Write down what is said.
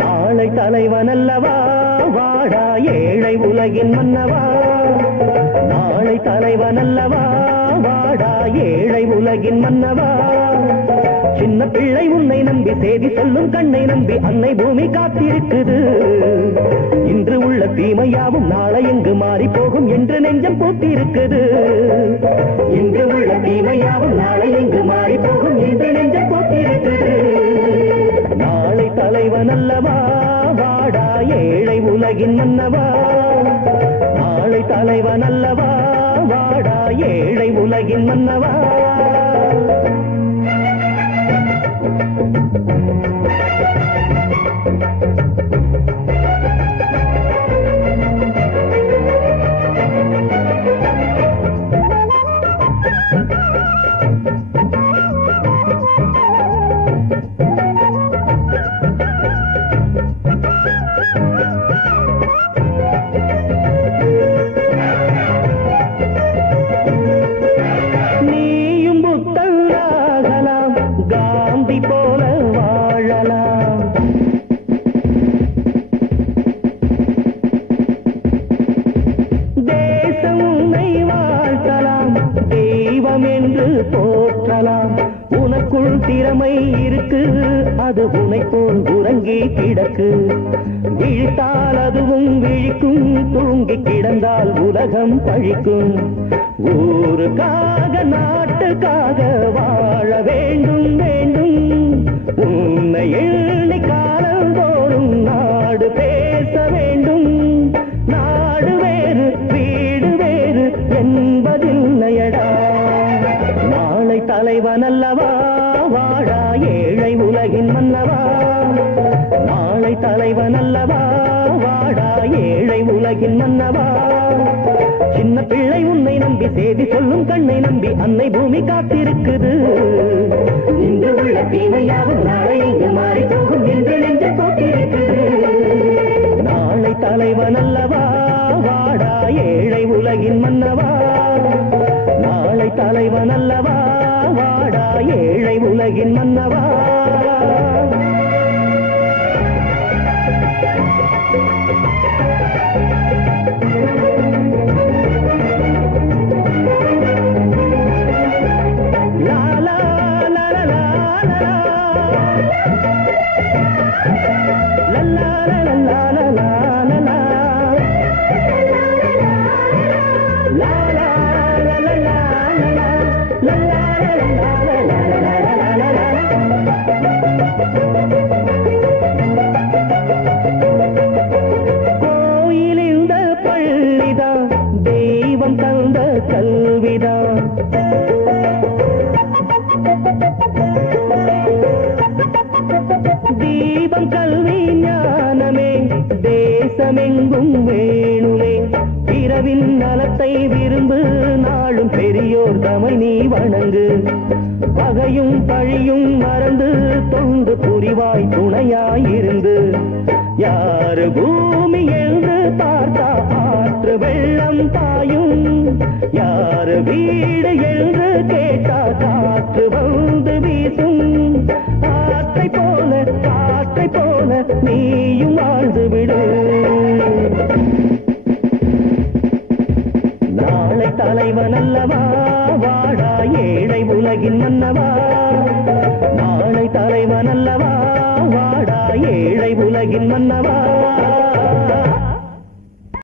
நாளை தலைவன் அல்லவா வாடா ஏழை உலகின் மன்னவா. நாளை தலைவன் அல்லவா வாடா ஏழை உலகின் மன்னவா. சின்ன பிள்ளை உன்னை நம்பி செய்தி சொல்லும் கண்ணை நம்பி அன்னை பூமி காத்திருக்குது. இன்று உள்ள தீமையாவும் நாளை எங்கு மாறி போகும் என்று நெஞ்சம் பூத்திருக்குது. இன்று உள்ள தீமையாவும் நாளை எங்கு மாறி போகும் என்று நெஞ்சம் பூத்திருக்குது. நாளை தலைவன் அல்லவா வாடா ஏழை உலகின் மன்னவா. நாளை தலைவன் அல்லவா வாடா ஏழை உலகின் மன்னவா. போற்றலாம் உனக்குள் திறமை இருக்கு அது உனை போல் உறங்கி கிடக்கு. விழித்தால் அதுவும் விழிக்கும் தூங்கி கிடந்தால் உலகம் பழிக்கும். ஊருக்காக நாட்டுக்காக வாழ வேண்டும் வேண்டும் உன்னை எண்ணி காலம் தோறும் நாடு பேச வேண்டும். நாடு வேறு வீடு வேறு என்பதில்லையடா. நாளை தலைவன் அல்லவா வாடா ஏழை உலகின் மன்னவா. நாளை தலைவன் அல்லவா வாடா ஏழை உலகின் மன்னவா. சின்ன பிள்ளை உன்னை நம்பி செய்தி சொல்லும் கண்ணை நம்பி அன்னை பூமி காத்திருக்குது. இன்று உள்ள தீமையாவும் நாளை இங்கு மாறி போகும் என்று நெஞ்ச போட்டிருக்குது. நாளை தலைவன் அல்லவா வாடா ஏழை உலகின் மன்னவா. நாளை தலைவன் அல்லவா வாடா ஏழை உலகின் மன்னவா. கோயிலிந்த பள்ளிதான் தெய்வம் தந்த கல்விதான். தீபம் கல்வி ஞானமே தேசமெங்கும் வேணுமே. பிறவின் நலத்தை விரும்பு நாளும் பெரியோர் தமை நீ வணங்கு. பகையும் பழியும் மறந்து தொண்டு புரிவாய் துணையாயிருந்து. யாரு பூமி என்று பார்த்தா ஆற்று வெள்ளம் பாயும். யாரு வீடு என்று கேட்டா காற்று வந்து வீசும். ஆற்றை போல காற்றை போல நீயும் வாழ்ந்து விடு. நாளை தலைவன் அல்லவா வாடா ஏழை உலகின் மன்னவா. நாளை தலைவன் அல்லவா வாடா ஏழை உலகின் மன்னவா.